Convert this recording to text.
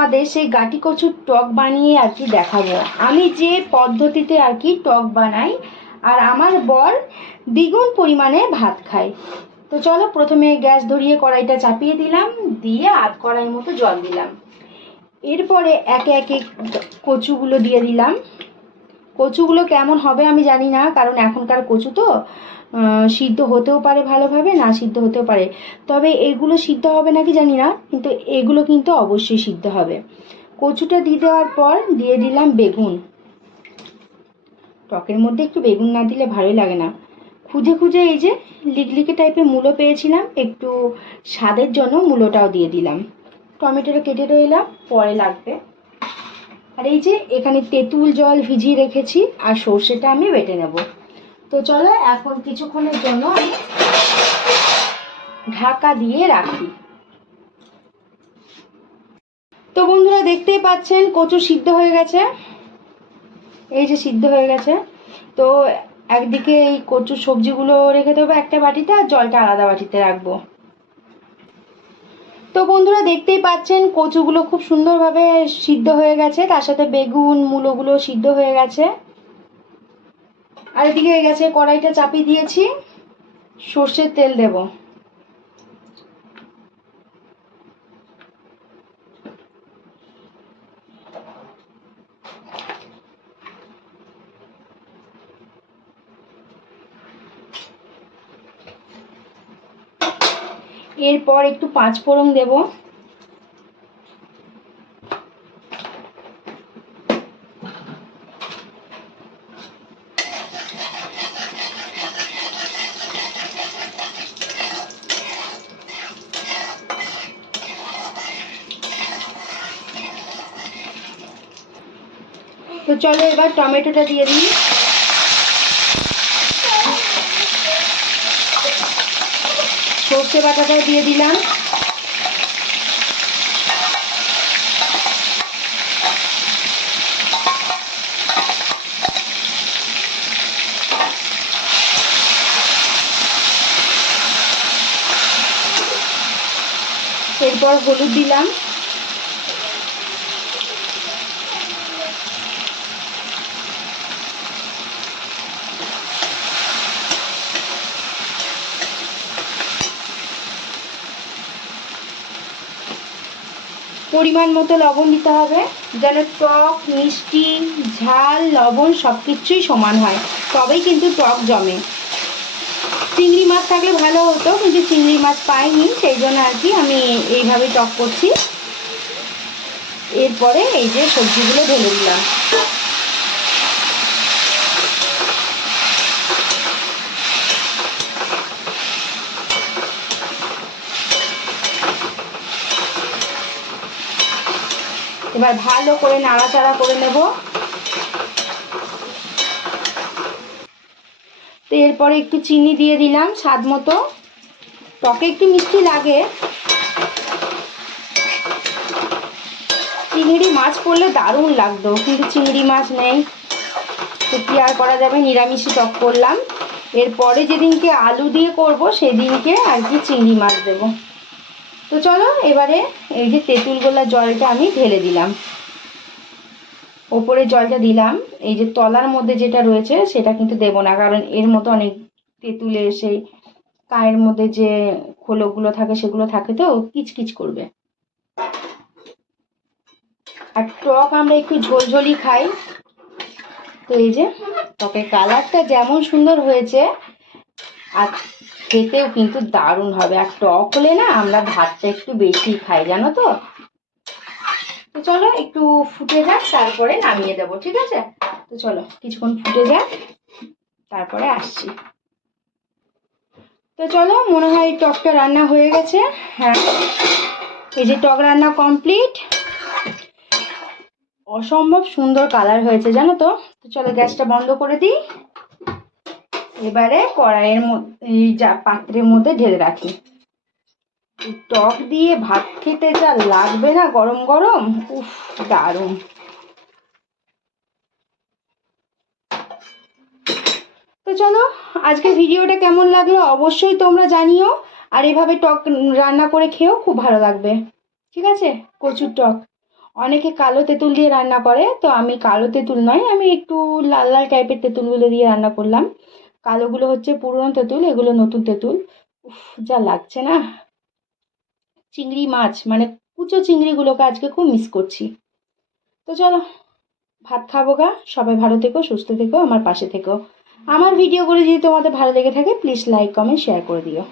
তোমাদের সেই গাটি কচুর টক বানিয়ে আর কি দেখাবো। আমি যে পদ্ধতিতে আর কি টক বানাই, আর আমার বর দ্বিগুণ পরিমাণে ভাত খায়। তো চলো প্রথমে গ্যাস ধরিয়ে কড়াইটা চাপিয়ে দিলাম, দিয়ে আধ কড়াই মতো জল দিলাম। এরপরে একে একে কচুগুলো দিয়ে দিলাম। কচুগুলো কেমন হবে আমি জানি না, কারণ এখনকার কচু তো সিদ্ধ হতেও পারে ভালোভাবে, না সিদ্ধ হতেও পারে। তবে এগুলো সিদ্ধ হবে নাকি জানি না, কিন্তু এগুলো কিন্তু অবশ্যই সিদ্ধ হবে। কচুটা দিয়ে দেওয়ার পর দিয়ে দিলাম বেগুন। টকের মধ্যে একটু বেগুন না দিলে ভালোই লাগে না। খুঁজে খুঁজে এই যে লিকলিকে টাইপের মূলো পেয়েছিলাম, একটু স্বাদের জন্য মূলোটাও দিয়ে দিলাম। টমেটোটা কেটে রইলাম, পরে লাগবে। আর এই যে এখানে তেঁতুল জল ভিজিয়ে রেখেছি, আর সর্ষেটা আমি বেটে নেব। তো চলো, এখন কিছুক্ষণের জন্য আমি ঢাকা দিয়ে রাখি। তো বন্ধুরা, দেখতেই পাচ্ছেন, কচু সিদ্ধ হয়ে গেছে। এই যে সিদ্ধ হয়ে গেছে। তো একদিকে এই কচু সবজিগুলো রেখে দেবো একটা বাটিতে, আর জলটা আলাদা বাটিতে রাখব। তো বন্ধুরা দেখতেই পাচ্ছেন, কচুগুলো খুব সুন্দরভাবে সিদ্ধ হয়ে গেছে। তার সাথে বেগুন, মূলোগুলো সিদ্ধ হয়ে গেছে। আর এদিকে হয়ে গেছে, কড়াইটা চাপিয়ে দিয়েছি। সর্ষের তেল দেব। এরপর একটু পাঁচ ফোড়ন দেব। তো চলো এবার টমেটোটা দিয়ে দিই। সর্ষে বাটাটাও দিয়ে দিলাম। এরপর হলুদ দিলাম। পরিমাণ মতো লবণ দিতে হবে, যেন টক, মিষ্টি, ঝাল, লবণ সব কিছুই সমান হয়। তবেই কিন্তু টক জমে। চিংড়ি মাছ থাকলে ভালো হতো, কিন্তু চিংড়ি মাছ পাইনি, সেই জন্য আর কি আমি এইভাবে টক করছি। এরপরে এই যে সবজিগুলো ঢেলে দিলাম। এবার ভালো করে নাড়াচাড়া করে নেব। তো এরপরে একটু চিনি দিয়ে দিলাম স্বাদ মতো। টকে একটু মিষ্টি লাগে। চিংড়ি মাছ পড়লে দারুণ লাগতো, কিন্তু চিংড়ি মাছ নেই। তো কি আর করা যাবে? নিরামিষই টক করলাম। এরপরে যেদিনকে আলু দিয়ে করব, সেদিনকে আর কি চিংড়ি মাছ দেবো। তো চলো, এবারে এই যে তেঁতুল গোলা জলটা আমি ঢেলে দিলাম। ওপরে জলটা দিলাম। এই যে তলার মধ্যে যেটা রয়েছে, সেটা কিন্তু দেব না, কারণ এর মতো অনেক তেঁতুলের সেই কায়ের মধ্যে যে খোলকগুলো থাকে, সেগুলো থাকে তো কিচকিচ করবে। আর টক আমরা একটু ঝোলঝোলি খাই। তো এই যে টকের কালারটা যেমন সুন্দর হয়েছে, আর খেতেও কিন্তু দারুণ হবে। আর টক হলে না আমরা ভাতটা একটু বেশি খাই, জানো তো? তো চলো একটু ফুটে যাক, তারপরে নামিয়ে দেবো, ঠিক আছে? তো চলো, কিছুক্ষণ ফুটে যাক, তারপরে আসছি। তো চলো, মনে হয় টকটা রান্না হয়ে গেছে। হ্যাঁ এই যে টক রান্না কমপ্লিট। অসম্ভব সুন্দর কালার হয়েছে, জানো তো? তো চলো গ্যাসটা বন্ধ করে দিই। এবারে কড়াইয়ের মধ্যে যা পাত্রের মধ্যে ঢেলে রাখি। টক দিয়ে ভাত খেতে যা লাগবে না গরম গরম, উফ, দারুণ। তো চলো আজকের ভিডিওটা কেমন লাগল অবশ্যই তোমরা জানিও, আর এভাবে টক রান্না করে খেয়েও খুব ভালো লাগবে। ঠিক আছে? কচুর টক। অনেকে কালো তেঁতুল দিয়ে রান্না করে, তো আমি কালো তেঁতুল নয়, আমি একটু লাল লাল টাইপের তেঁতুলগুলো দিয়ে রান্না করলাম। কালোগুলো হচ্ছে পুরনো তেঁতুল, এগুলো নতুন তেঁতুল। উফ, যা লাগছে না। চিংড়ি মাছ মানে কুচো চিংড়িগুলোকে আজকে খুব মিস করছি। তো চলো, ভাত খাব গা। সবাই ভালো থেকো, সুস্থ থেকো, আমার পাশে থেকো। আমার ভিডিওগুলো যদি তোমাদের ভালো লেগে থাকে প্লিজ লাইক কমেন্ট শেয়ার করে দিও।